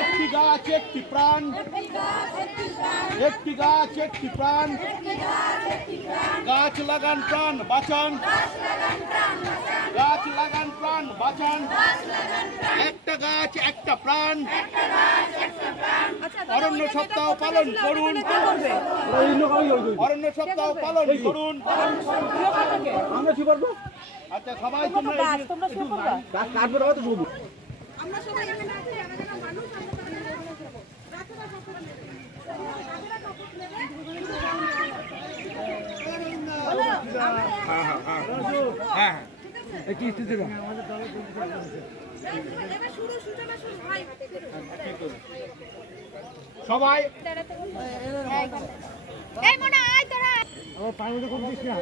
একটি গাছ একটি প্রাণ, একটি গাছ একটি প্রাণ, গাছ লাগান প্রাণ বাঁচান, গাছ লাগান প্রাণ বাঁচান, একটা গাছ একটা প্রাণ। অরণ্য সপ্তাহ পালন করুন, অরণ্য সপ্তাহ পালন করুন। আমরা কি করবো? আচ্ছা সবাই তোমরা আমরা সবাই এখানে আছি, যারা যারা মানুষ আমরা সবাই এখানে বসবো। রাতেরা শপথ নেবে। রাতেরা শপথ নেবে। হ্যাঁ। একটু একটু দেবা। এবার শুরু সূচনা শুরু ভাই। সবাই এই মনে আয় তোরা। আমার পানিতে কম দিস না।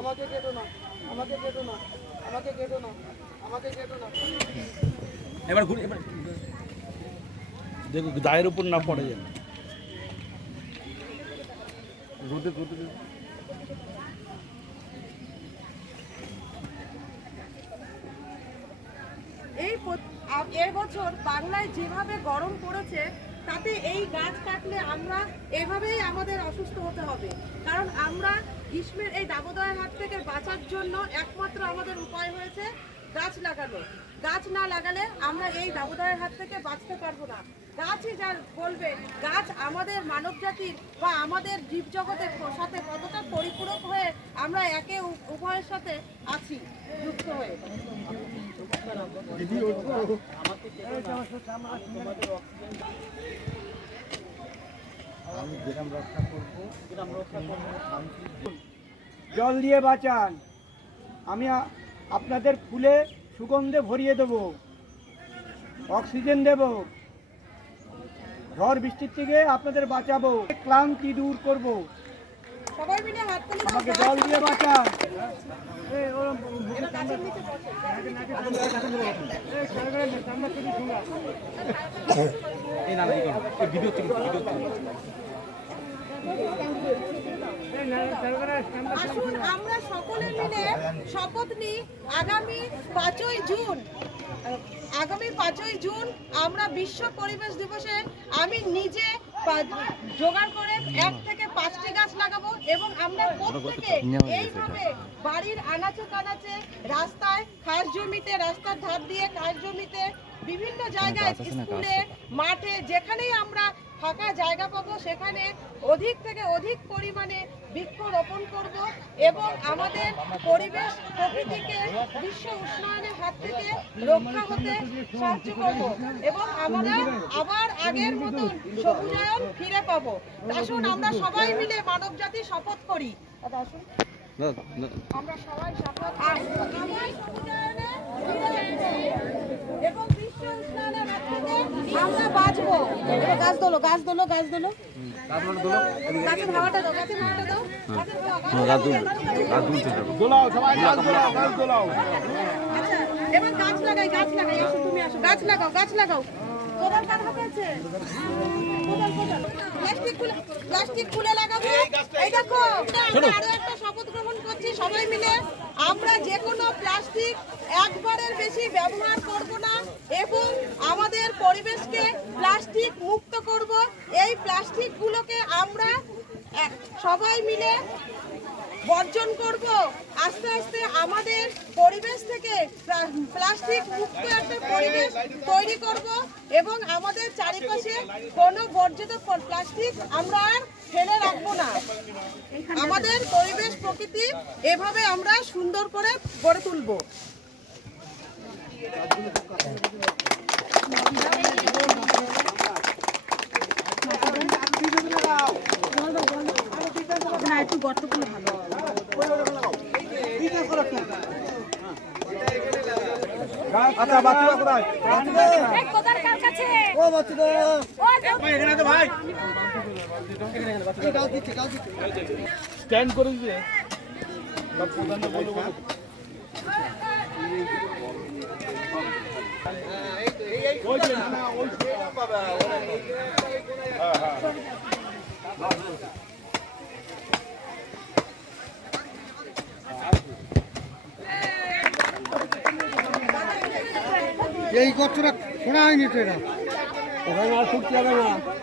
আমাকে কেটো না, আমাকে কেটো না, আমাকে কেটো না, আমাকে কেটো না। এবার ঘুরে এবার দেখো দায়ের উপর না পড়ে যাবে। রোদে রোদে এই বছর বাংলায় যেভাবে গরম পড়েছে তাতে এই গাছ কাটলে আমরা এভাবেই আমাদের অসুস্থ হতে হবে। কারণ আমরা গ্রীষ্মের এই দাবদাহের হাত থেকে বাঁচার জন্য একমাত্র আমাদের উপায় হয়েছে গাছ লাগানো। গাছ না লাগালে আমরা এই দাবদাহের হাত থেকে বাঁচতে পারবো না। গাছই যা বলবে, গাছ আমাদের মানব জাতির বা আমাদের জীবজগতের সাথে কতটা পরিপূরক হয়ে আমরা একে উভয়ের সাথে আছি যুক্ত হয়ে। জল দিয়ে বাঁচান, আমি আপনাদের ফুলে সুগন্ধে ভরিয়ে দেব, অক্সিজেন দেব, ঝড় বৃষ্টির থেকে আপনাদের বাঁচাবো, ক্লান্তি দূর করব। সবাই মিলে হাত তুলে আমাকে জল দিয়ে বাঁচান। আসুন আমরা সকলে মিলে শপথ নিই আগামী 5ই জুন। আগামী 5ই জুন আমরা বিশ্ব পরিবেশ দিবসে আমি নিজে জোগাড় করে 1 থেকে 5টি গাছ লাগাবো এবং আমরা প্রত্যেকে এইভাবে বাড়ির আনাচে কানাচে, রাস্তায়, খাস জমিতে, রাস্তার ধার দিয়ে খাস জমিতে, বিভিন্ন জায়গায়, স্কুলে, মাঠে, যেখানেই আমরা ফাঁকা জায়গা পাবো সেখানে অধিক থেকে অধিক পরিমাণে বৃক্ষরোপণ করব এবং আমাদের পরিবেশ প্রকৃতিকে বিশ্ব উষ্ণায়নের হাত থেকে রক্ষা হতে সাহায্য করব এবং আমরা আবার আগের মতন সবুজায়ন ফিরে পাবো। আসুন আমরা সবাই মিলে মানবজাতি শপথ করি। আসুন আমরা সবাই শপথ সবুজায়নে এবং বিশ্ব উষ্ণায়নের হাত থেকে আমরা বাঁচবো। এবার গাছ দোলো, গাছ দোলো, গাছ দোলো, গাছের হাওয়াটা দাও, গাছের হাওয়াটা দাও, দোলাও সবাই গাছ দোলাও, গাছ দোলাও। আচ্ছা এবার গাছ লাগাই, গাছ লাগাই। আসো তুমি আসো, গাছ লাগাও, গাছ লাগাও। কোদাল কার হাতে আছে? কোদাল কোদাল। প্লাস্টিক খুলে লাগাবো। এই দেখো আমরা আরো একটা শপথ গ্রহণ করছি সবাই মিলে, আমরা যে কোনো প্লাস্টিক একবারের বেশি ব্যবহার করব না এবং আমাদের পরিবেশকে প্লাস্টিক মুক্ত করব। এই প্লাস্টিকগুলোকে আমরা সবাই মিলে বর্জন করব। আস্তে আস্তে আমাদের পরিবেশ থেকে প্লাস্টিক মুক্ত একটা পরিবেশ তৈরি করব এবং আমাদের চারিপাশে কোনো বর্জিত প্লাস্টিক আমরা আর ফেলে রাখবো না। আমাদের পরিবেশ প্রকৃতি এভাবে আমরা সুন্দর করে গড়ে তুলব। না একটু গর্ত করলে ভালো। আচ্ছা বাচ্চারা কোথায়? আছে ও বাচ্চাটা ও ভাই এখানে তো ভাই গাল দিচ্ছে স্ট্যান্ড করে দিয়ে সব প্রধান বলে বলে ওই যে না ওই হ্যাঁ হ্যাঁ এই গর্তটা খোঁড়া হয়নি তো এটা ওখানে আর ছুটতে হবে না